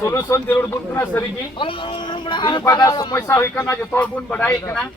solution ᱡᱟᱹᱨᱩᱲ ᱵᱚᱱ ᱠᱟᱱᱟ ᱥᱟᱹᱨᱤᱜᱮ ᱤᱧ ᱯᱟᱫᱟ ᱥᱚᱢᱚᱥᱥᱟ ᱦᱩᱭ ᱠᱟᱱᱟ ᱡᱚᱛᱚ ᱦᱚᱲ ᱵᱚᱱ ᱵᱟᱰᱟᱭ ᱠᱟᱱᱟ